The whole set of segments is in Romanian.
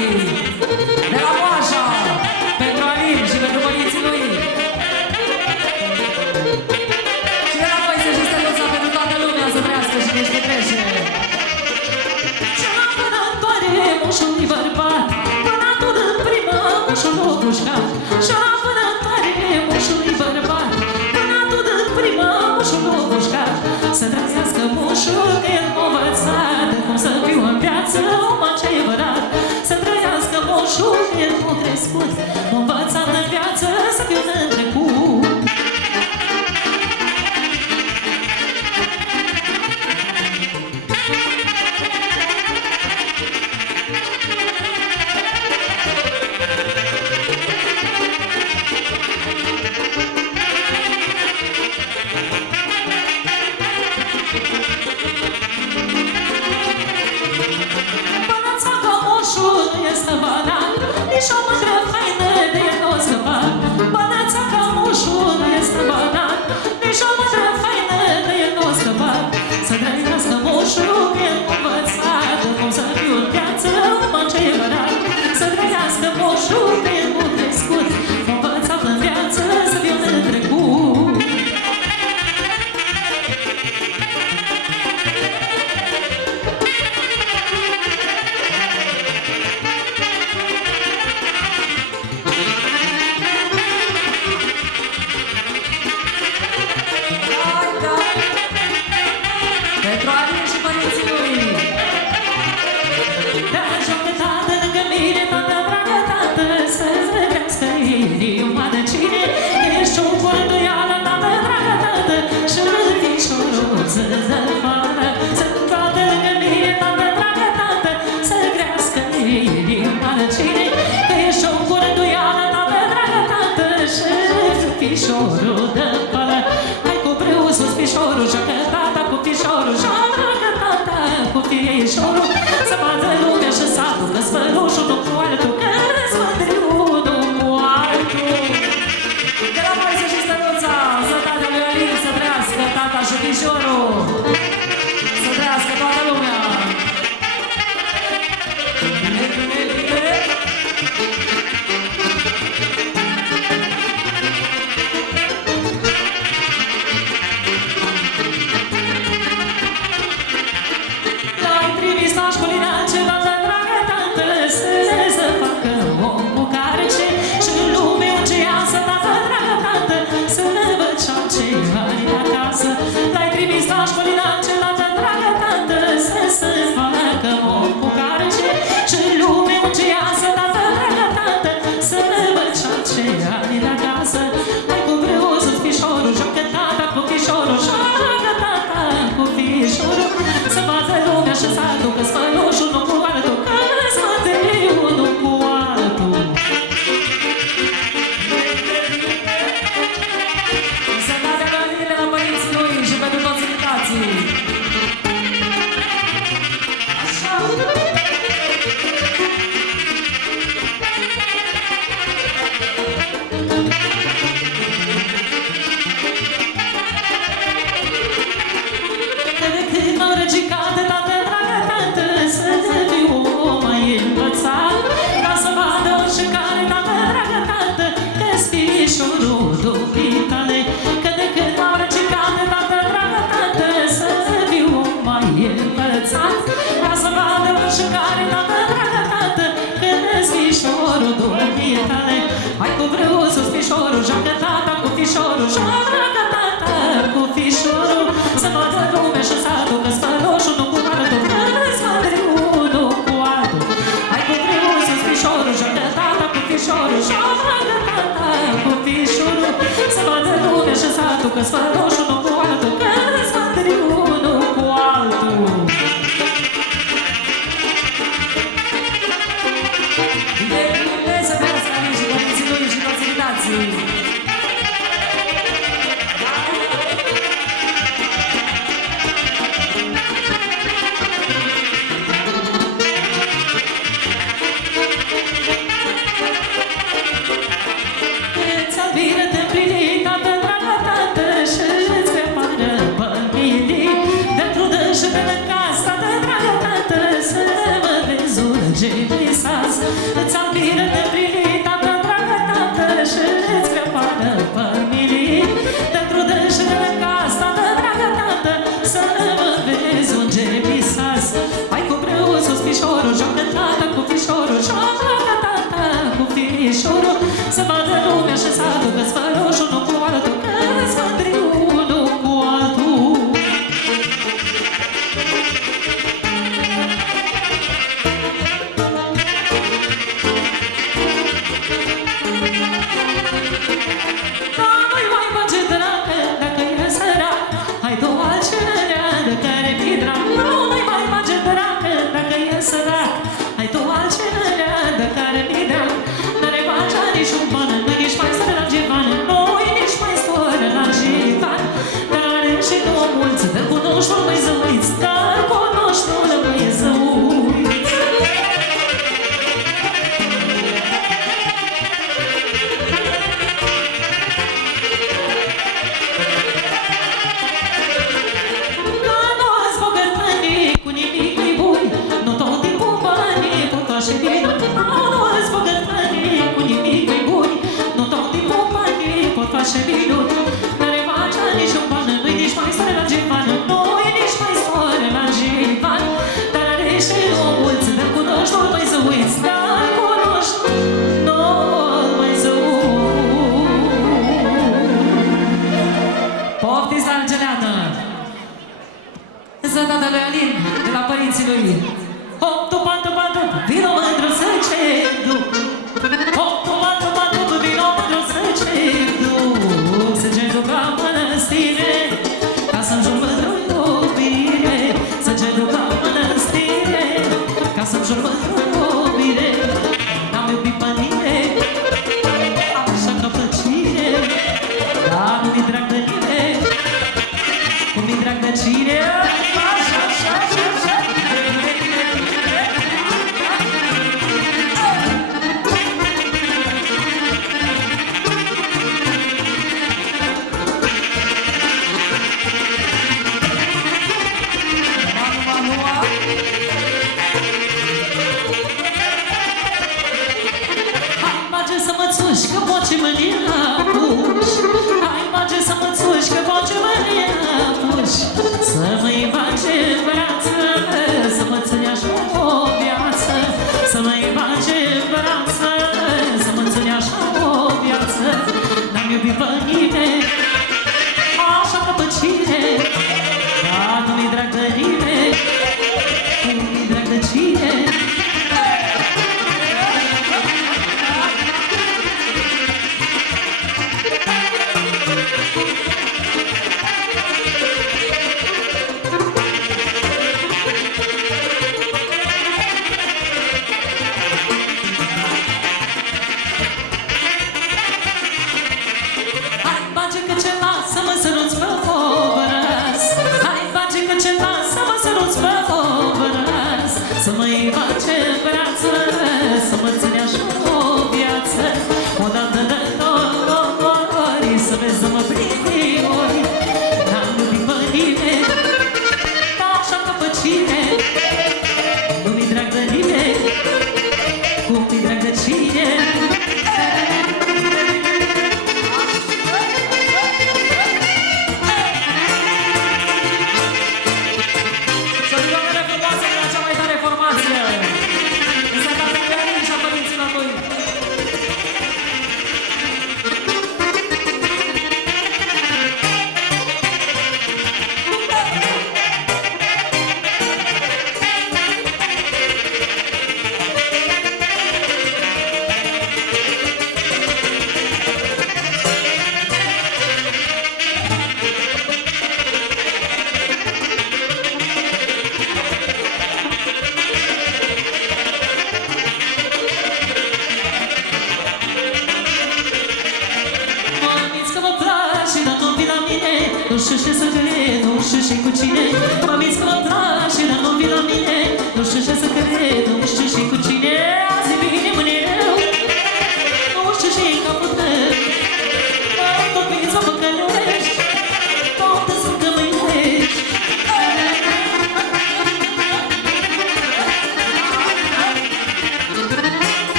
felicitații de la Moașa pentru Alin și pentru părinții lui. Și de la voi să și steluța pentru toată lumea să trăiască și că-și petrece. Și-a până toare moșului bărbat, până tot în prima moșul o pușcat. Și-a până toare moșului bărbat, până tot în prima moșul o pușcat. Să trăiască moșul că el m-a învățat cum să fiu în viață om adevărat. Să trăiască moșul că el m-a crescut, m-a învățat în viață să fiu în trecut. Nici o mândră faină de el n-o scăpat. Bănăța ca moșul nu este banat. Nici o mândră faină de el n-o scăpat. Să trăiască moșul că el m-a învățat cum să fiu în viață om adevărat. Să trăiască moșul că el m-a crescut, m-a învățat în viață să fiu în trecut. Pișorul de pală, hai cu brâu sus pișorul, joacă tata cu pișorul, joacă tata cu pișorul. Să vadă lumea și satul că spălușul nu cu altul, că răzmândriul nu cu altul. De la voi să și stăruța, să tatăl lui Alin să trăiască tata și pișorul. Să trăiască toată lumea. Bine, bine, bine. Să vadă lumea și să aducă spălușul nu cu altul, că răzmândriul nu cu altul. Să date gările la părinții lui și pentru toți invitații. Așa. Hai cu brâu sus pișorul, joacă tata cu pișorul, joacă tata cu pișorul. Să vadă lumea și să aducă spălușul nu cu altul, că răzmândriul nu cu altul. Hai cu brâu sus pișorul, joacă tata cu pișorul, joacă tata cu pișorul. Să vadă lumea și să aducă spălușul nu cu altul, că răzmândriul nu cu altul. Să trăiască Alin și părinții lui și toți invitații. Ți-a bine te plinit, tată, dragă tată, și Îți albiră de prilii, tată, dragă tată, și îți crăpadă familii. Te trudă și de la casă, tată, dragă tată, să mă vezi unde visas. Hai cu brâu sus pișorul, joacă tata cu fișorul, joacă tata cu fișorul. Să vadă lumea și să aducă sfăroșul, nu cu altul, că-ți mândriu, nu cu altul.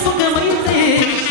spun că mă iubești.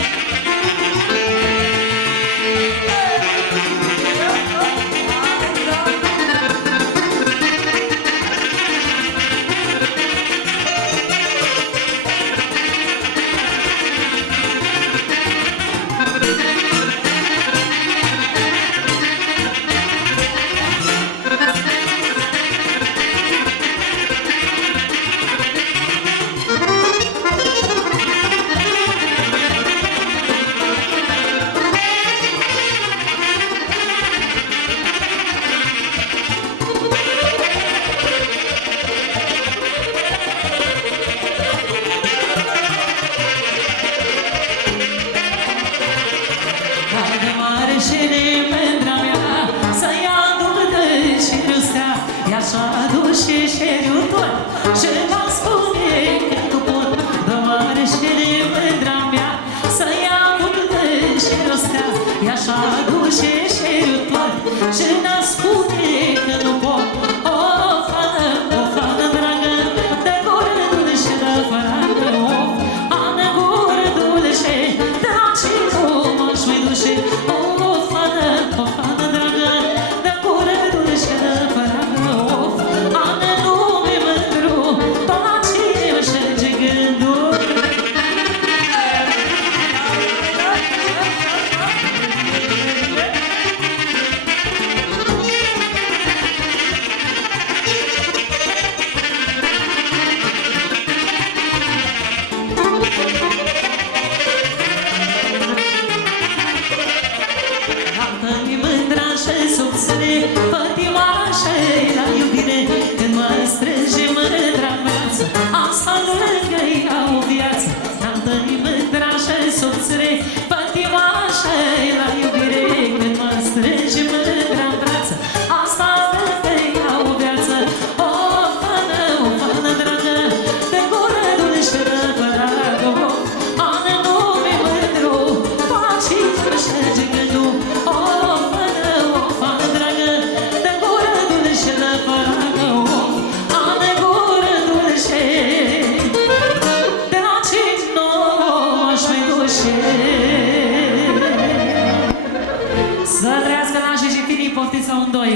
Așa duce șeriu tot și n-am spune că nu pot. Dă mare șere mândra mea să iau de șeriu stea. E așa duce șeriu tot și n-am spune că nu pot. O fană dragă, de gură dulce, de fără of. Ană gură dulce, de la ce nu m-aș mai duce. O fană dragă, de gură dulce, de fără of. Ană nume mândru, tot la ce mă șterge gândul. Arată-mi mândra și subțire, pătimașă-i la iubire. Când mă strânge mândra viață, asta lângă ea o viață. Arată-mi mândra și subțire, pătimașă-i la iubire. Când mă strânge mândra viață, asta lângă ea o viață. O fană dragă, de gură dulce, de fără of. Ană nume mândru, tot la ce mă șterge gândul. O fană dragă, de gură dulce, de fără of. Ană gură dulce, de la ce nu m-aș mai duce. Să trăiască nașii și finii, poftiți la un doi.